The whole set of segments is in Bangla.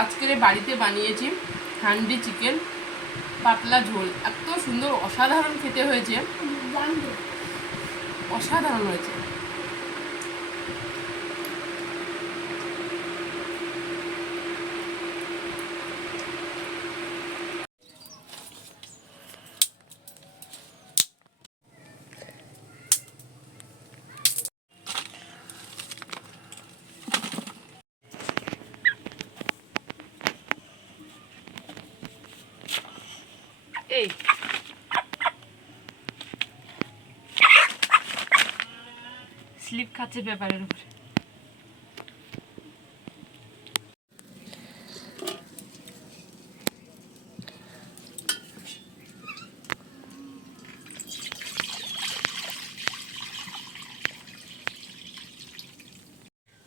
আজকের বাড়িতে বানিয়েছি হান্ডি চিকেন পাতলা ঝোল। এত সুন্দর অসাধারণ খেতে হয়েছে, অসাধারণ হয়েছে। এই স্লিপ খাচ্ছে পেপারের উপরে।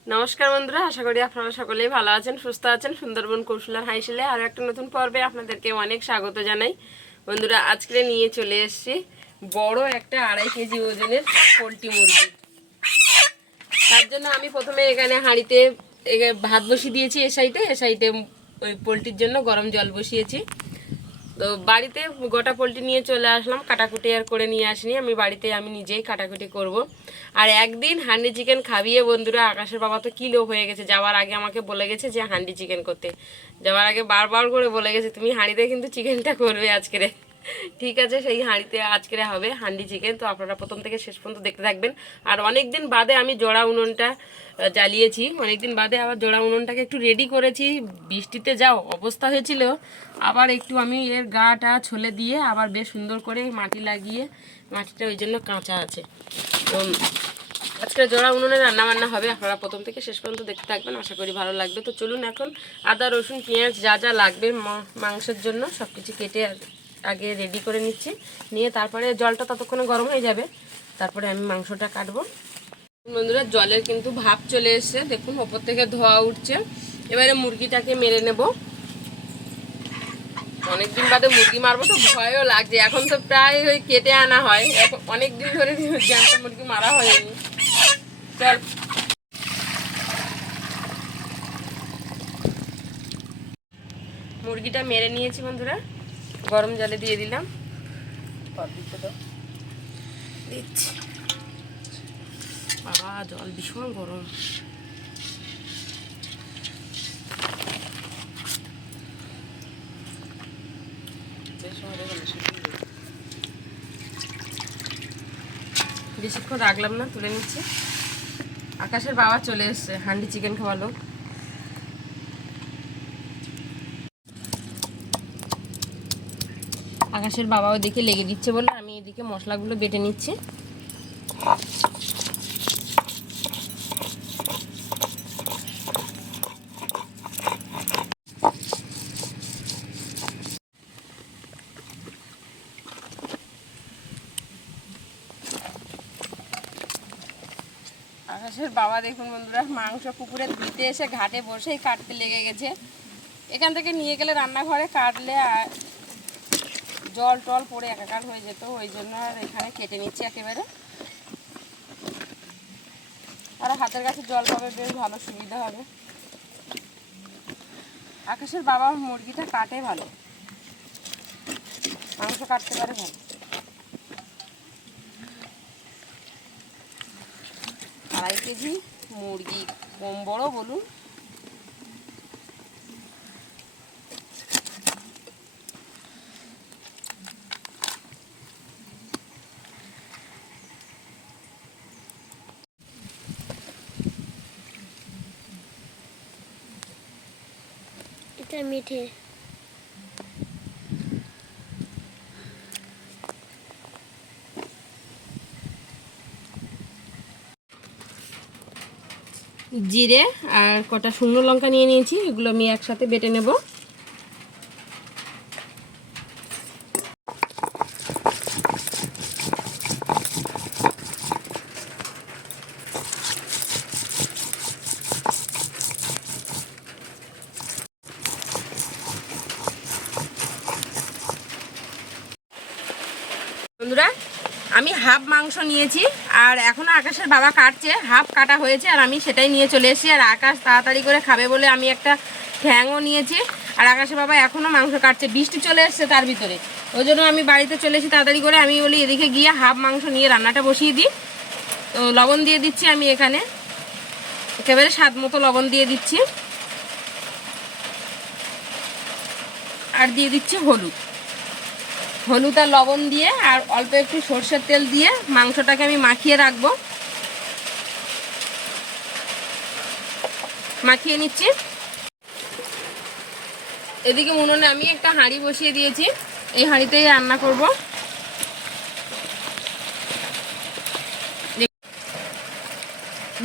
নমস্কার বন্ধুরা, আশা করি আপনারা সকলেই ভালো আছেন, সুস্থ আছেন। সুন্দরবন কৌশলার হাইসেলে আরও একটা নতুন পর্বে আপনাদেরকে অনেক স্বাগত জানাই। বন্ধুরা, আজকে নিয়ে চলে এসেছি বড় একটা 2.5 কেজি ওজনের পোলট্রি মুরগি। তার জন্য আমি প্রথমে এখানে হাঁড়িতে ভাত বসিয়ে দিয়েছি, এ সাইডে ওই পোলট্রির জন্য গরম জল বসিয়েছি। তো বাড়িতে গোটা পোলট্রি নিয়ে চলে আসলাম, কাটাকুটি আর করে নিয়ে আসিনি, আমি নিজেই কাটাকুটি করব। আর একদিন হান্ডি চিকেন খাবিয়ে বন্ধুরা, আকাশের বাবা তো কি লোভ হয়ে গেছে। যাওয়ার আগে আমাকে বলে গেছে যে হান্ডি চিকেন করতে, যাওয়ার আগে বারবার করে বলে গেছে তুমি হাঁড়িতে কিন্তু চিকেনটা করবে আজকে। ঠিক আছে, সেই হাঁড়িতে আজকে হবে হান্ডি চিকেন। তো আপনারা প্রথম থেকে শেষ পর্যন্ত দেখতে থাকবেন। আর অনেক দিন বাদে আমি জোড়া উনুনটা জ্বালিয়েছি, অনেকদিন বাদে আবার জোড়া উনুনটাকে একটু রেডি করেছি। বৃষ্টিতে যাও অবস্থা হয়েছিল, আবার একটু আমি এর গাটা ছলে দিয়ে আবার বেশ সুন্দর করে মাটি লাগিয়ে, মাটিটা ওই জন্য কাঁচা আছে। তো আজকে জোড়া উনুনে রান্নাবান্না হবে, আপনারা প্রথম থেকে শেষ পর্যন্ত দেখতে থাকবেন, আশা করি ভালো লাগবে। তো চলুন এখন আদা রসুন পেঁয়াজ যা যা লাগবে মাংসের জন্য সব কিছু কেটে আগে রেডি করে নিচ্ছি। নিয়ে তারপরে জলটা ততক্ষণে গরম হয়ে যাবে, তারপরে আমি মাংসটা কাটবো। বন্ধুরা, জলের কিন্তু ভাপ চলে এসছে, দেখুন ওপর থেকে ধোয়া উঠছে। এবারে মুরগিটাকে মেরে নেব। অনেকদিন বাদে মুরগি মারবো তো ভয়ও লাগছে। এখন তো প্রায় ওই কেটে আনা হয়, এখন অনেকদিন ধরে জ্যান্ত মুরগি মারা হয়নি। চল, মুরগিটা মেরে নিয়েছি বন্ধুরা, গরম জলে দিয়ে দিলাম। দিচ্ছি, বাবা জল ভীষণ গরম। বেশিক্ষণ রাখলাম না, তুলে নিচ্ছি। আকাশের বাবা চলে এসছে, হান্ডি চিকেন খাওয়ালো। আকাশের বাবাও দেখে লেগে দিচ্ছে বলে আমি এদিকে মশলাগুলো বেটে নিচ্ছি। আকাশের বাবা দেখুন বন্ধুরা, মাংস পুকুরে ধুতে এসে ঘাটে বসেই কাটতে লেগে গেছে। এখান থেকে নিয়ে গেলে রান্নাঘরে কাটলে জল টল পড়ে একাকার হয়ে যেত, ওই জন্য আর এখানে কেটে নিচ্ছি একেবারে। আর হাতের কাছে জল পাবে, বেশ ভালো সুবিধা হবে। আকাশের বাবা মুরগিটা কাটে ভালো, মাংস কাটতে পারে ভালো। 2.5 কেজি মুরগি, কম বড় বলুন। এটা মিঠে, জিরে আর কটা শুকনো লঙ্কা নিয়ে নিয়েছি, এগুলো আমি একসাথে বেটে নেব। বন্ধুরা, আমি হাফ মাংস নিয়েছি, আর এখনও আকাশের বাবা কাটছে, হাফ কাটা হয়েছে, আর আমি সেটাই নিয়ে চলে এসেছি। আর আকাশ তাড়াতাড়ি করে খাবে বলে আমি একটা ঠ্যাংও নিয়েছি। আর আকাশের বাবা এখনও মাংস কাটছে, বৃষ্টি চলে এসছে তার ভিতরে, ওই জন্য আমি বাড়িতে চলে এসেছি তাড়াতাড়ি করে। আমি বলি এদিকে গিয়ে হাফ মাংস নিয়ে রান্নাটা বসিয়ে দিই। তো লবণ দিয়ে দিচ্ছি আমি এখানে, একেবারে স্বাদ মতো লবণ দিয়ে দিচ্ছি, আর দিয়ে দিচ্ছি হলুদ আর লবণ দিয়ে, আর অল্প একটু সরষের তেল দিয়ে মাংসটাকে আমি মাখিয়ে রাখবো, মাখিয়ে নিচ্ছি। এদিকে উনুনে আমি একটা হাঁড়ি বসিয়ে দিয়েছি, এই হাঁড়িতেই রান্না করব।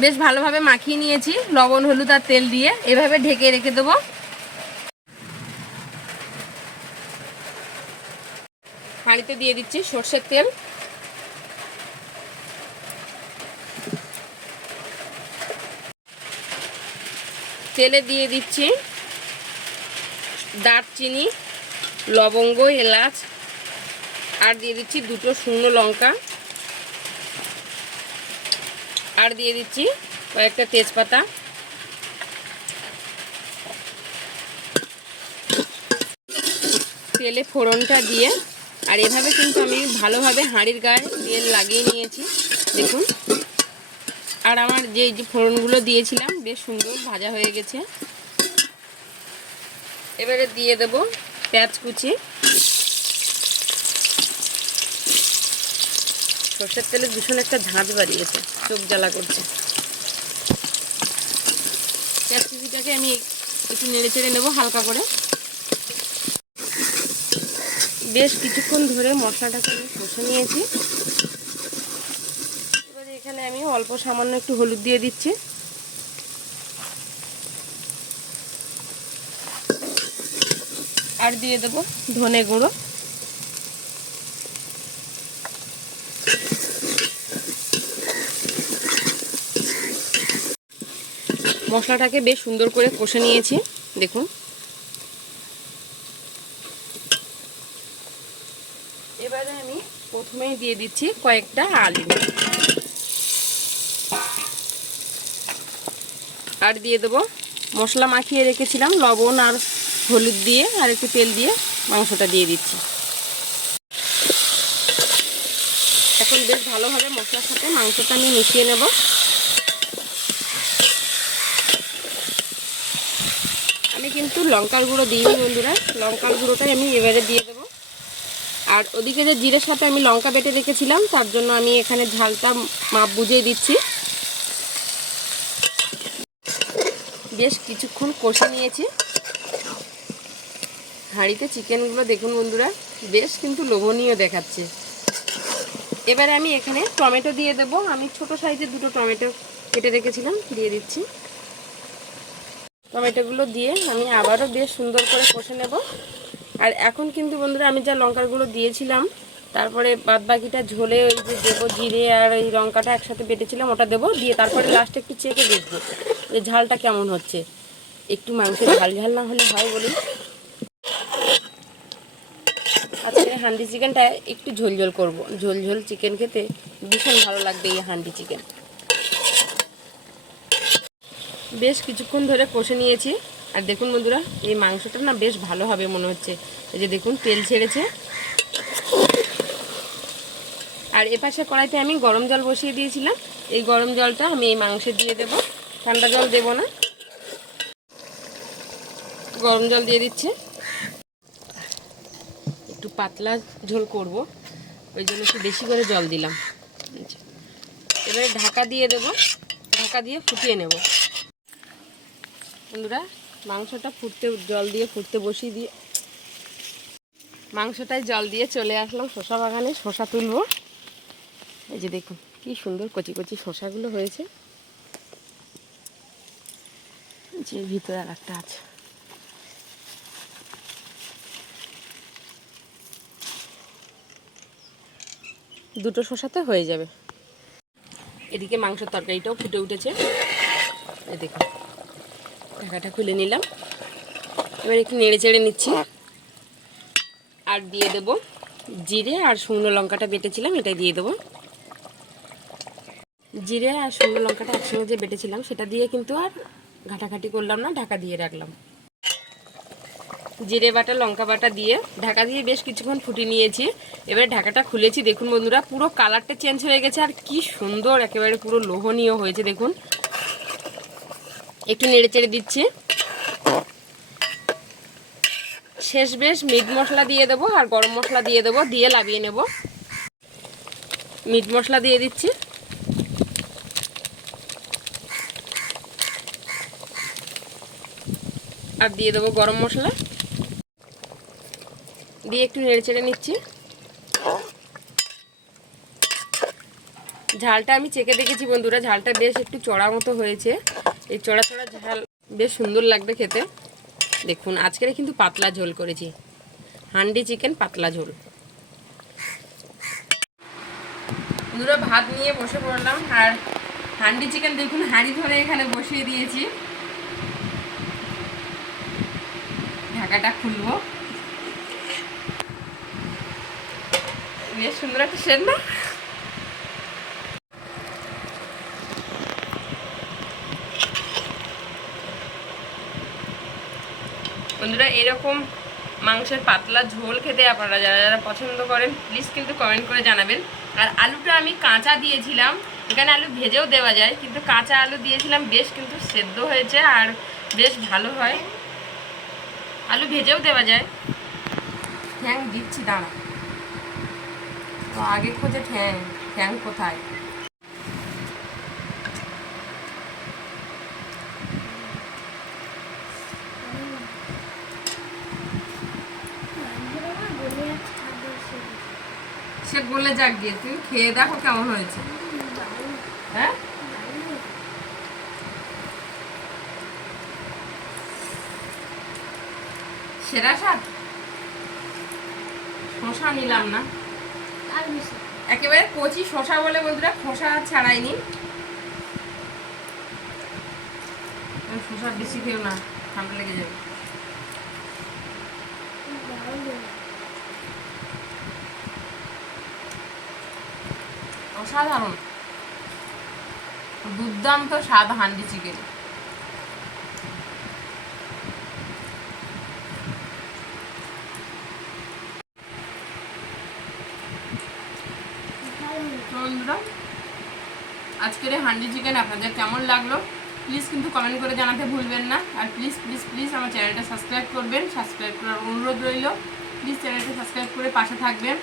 বেশ ভালোভাবে মাখিয়ে নিয়েছি লবণ হলুদ আর তেল দিয়ে, এভাবে ঢেকে রেখে দেবো। হাঁড়িতে দিয়ে দিচ্ছি সরষের তেল, তেলে দিয়ে দিচ্ছি দারচিনি, লবঙ্গ, এলাচ, আর দিয়ে দিচ্ছি দুটো শুকনো লঙ্কা, আর দিয়ে দিচ্ছি কয়েকটা তেজপাতা। তেলে ফোড়নটা দিয়ে, আর এভাবে কিন্তু আমি ভালোভাবে হাঁড়ির গায়ে তেল লাগিয়ে নিয়েছি দেখুন। আর আমার যে ফোড়নগুলো দিয়েছিলাম বেশ সুন্দর ভাজা হয়ে গেছে। এবারে দিয়ে দেব পেঁয়াজ কুচি, সরষের তেলে ভীষণ একটা ঝাঁঝ বাড়িয়েছে, চোখ জ্বালা করছে। পেঁয়াজ কুচিটাকে আমি একটু নেড়ে চেড়ে নেবো হালকা করে। বেশ কিছুক্ষণ ধরে মশলাটাকে আমি কষে নিয়েছি। এবারে এখানে আমি অল্প সামান্য একটু হলুদ দিয়ে দিচ্ছি, আর দিয়ে দেবো ধনে গুঁড়ো, মশলাটাকে বেশ সুন্দর করে কষে নিয়েছি দেখুন। এবারে আমি প্রথমেই দিয়ে দিচ্ছি কয়েকটা আলু, আর দিয়ে দেবো মশলা মাখিয়ে রেখেছিলাম লবণ আর হলুদ দিয়ে, আর একটু তেল দিয়ে মাংসটা দিয়ে দিচ্ছি। এখন বেশ ভালোভাবে মশলার সাথে মাংসটা আমি মিশিয়ে নেব। আমি কিন্তু লঙ্কার গুঁড়ো দিইনি বন্ধুরা, লঙ্কার গুঁড়োটাই আমি এবারে দিয়ে দেবো। আর ওদিকে যে জিরের সাথে আমি লঙ্কা বেটে রেখেছিলাম, তার জন্য আমি এখানে ঝালটা মাপ বুঝিয়ে দিচ্ছি। বেশ কিছুক্ষণ কষে নিয়েছি। হাঁড়িতে চিকেনগুলো দেখুন বন্ধুরা, বেশ কিন্তু লোভনীয় দেখাচ্ছে। এবারে আমি এখানে টমেটো দিয়ে দেবো, আমি ছোট সাইজের দুটো টমেটো কেটে রেখেছিলাম, দিয়ে দিচ্ছি। টমেটোগুলো দিয়ে আমি আবারও বেশ সুন্দর করে কষে নেব। আর এখন কিন্তু বন্ধুরা আমি যা লঙ্কার গুঁড়ো দিয়েছিলাম, তারপরে বাদবাকিটা ঝোলে ওই যে দেবো জিরে আর এই লঙ্কাটা একসাথে বেটেছিলাম ওটা দেবো, দিয়ে তারপরে লাস্টে একটু চেখে দেখবো যে ঝালটা কেমন হচ্ছে। একটু মাংসের ঝাল ঝাল না হলে হয় বলি। আজকে হান্ডি চিকেনটা একটু ঝোল ঝোল করবো, ঝোল ঝোল চিকেন খেতে ভীষণ ভালো লাগবে এই হান্ডি চিকেন। বেশ কিছুক্ষণ ধরে কষে নিয়েছি। আর দেখুন বন্ধুরা, এই মাংসটা না বেশ ভালো হবে মনে হচ্ছে। এই যে দেখুন তেল ছেড়েছে। আর এপাশে কড়াইতে আমি গরম জল বসিয়ে দিয়েছিলাম, এই গরম জলটা আমি এই মাংসে দিয়ে দেব, ঠান্ডা জল দেব না, গরম জল দিয়ে দিচ্ছে। একটু পাতলা ঝোল করব, ওই জন্য একটু বেশি করে জল দিলাম। এবারে ঢাকা দিয়ে দেব, ঢাকা দিয়ে ফুটিয়ে নেব। বন্ধুরা মাংসটা জল দিয়ে ফুটতে বসিয়ে দিয়ে মাংসটায় জল দিয়ে চলে আসলাম শসা বাগানে, শসা তুলব। এই যে দেখুন কি সুন্দর কচি কচি শসাগুলো হয়েছে, যে ভিতরে আর একটা আছে। দুটো শসাতে হয়ে যাবে। এদিকে মাংসের তরকারিটাও ফুটে উঠেছে, এই দেখুন ঢাকাটা খুলে নিলাম। এবার একটু নেড়ে চেড়ে নিচ্ছি, আর দিয়ে দেব জিরে আর শুকনো লঙ্কাটা বেটেছিলাম এটাই দিয়ে দেবো। জিরে আর শুকনো লঙ্কাটা একসঙ্গে যে বেটেছিলাম সেটা দিয়ে কিন্তু আর ঘাটাঘাটি করলাম না, ঢাকা দিয়ে রাখলাম। জিরে বাটা লঙ্কা বাটা দিয়ে ঢাকা দিয়ে বেশ কিছুক্ষণ ফুটিয়ে নিয়েছি। এবারে ঢাকাটা খুলেছি, দেখুন বন্ধুরা পুরো কালারটা চেঞ্জ হয়ে গেছে আর কি সুন্দর একেবারে পুরো লোভনীয় হয়েছে। দেখুন একটু নেড়ে চেড়ে দিচ্ছি। শেষ বেশ মিট মশলা দিয়ে দেবো আর গরম মশলা দিয়ে দেবো, দিয়ে লাবিয়ে নেব। মিট মশলা দিয়ে দিচ্ছি, আর দিয়ে দেবো গরম মশলা, দিয়ে একটু নেড়ে চেড়ে নিচ্ছি। ঝালটা আমি চেখে দেখেছি বন্ধুরা, ঝালটা বেশ একটু চড়া মতো হয়েছে। এই চড়া চড়া ঝাল বেশ সুন্দর লাগবে খেতে। দেখুন আজকের কিন্তু পাতলা ঝোল করেছি, হান্ডি চিকেন পাতলা ঝোল। বন্ধুরা ভাত নিয়ে বসে পড়লাম, আর হান্ডি চিকেন দেখুন হাঁড়ি ধরে এখানে বসিয়ে দিয়েছি। ঢাকাটা খুলবো, বেশ সুন্দর একটা সেন্ট না? বন্ধুরা এরকম মাংসের পাতলা ঝোল খেতে আপনারা যারা যারা পছন্দ করেন প্লিজ কিন্তু কমেন্ট করে জানাবেন। আর আলুটা আমি কাঁচা দিয়েছিলাম, এখানে আলু ভেজেও দেওয়া যায়, কিন্তু কাঁচা আলু দিয়েছিলাম বেশ কিন্তু সেদ্ধ হয়েছে আর বেশ ভালো হয়। আলু ভেজেও দেওয়া যায়। ঠ্যাং দিচ্ছি দাঁড়া, তো আগে খোঁজে ঠ্যাং, ঠ্যাং কোথায়? সে বলে যাক গিয়ে, তুমি খেয়ে দেখো কেমন হয়েছে। হ্যাঁ সেরা স্বাদ। শশা নিলাম না, একেবারে কচি শশা বলে বন্ধুরা খোসা ছাড়াইনি। শশা বেশি খেও না, ঠান্ডা লেগে যাবে। অসাধারণ দুর্দান্ত স্বাদ হান্ডি চিকেন। বন্ধুরা আজকের হান্ডি চিকেন আপনাদের কেমন লাগলো প্লিজ কিন্তু কমেন্ট করে জানাতে ভুলবেন না। আর প্লিজ প্লিজ প্লিজ আমার চ্যানেলটা সাবস্ক্রাইব করবেন, সাবস্ক্রাইব করার অনুরোধ রইল। প্লিজ চ্যানেলটা সাবস্ক্রাইব করে পাশে থাকবেন,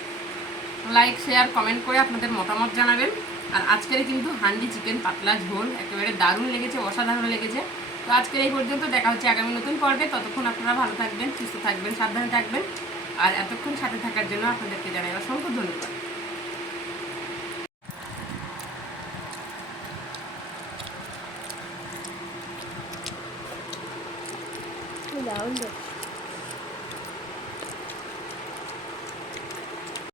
লাইক শেয়ার কমেন্ট করে আপনাদের মতামত জানাবেন। আর আজকের কিন্তু হান্ডি চিকেন পাতলা ঝোল একেবারে দারুণ লেগেছে, অসাধারণ লেগেছে। তো আজকের এই পর্যন্ত, দেখা হচ্ছে আগামী নতুন পর্বে। ততক্ষণ আপনারা ভালো থাকবেন, সুস্থ থাকবেন, সাবধানে থাকবেন। আর এতক্ষণ সাথে থাকার জন্য আপনাদেরকে জানাই অসংখ্য ধন্যবাদ।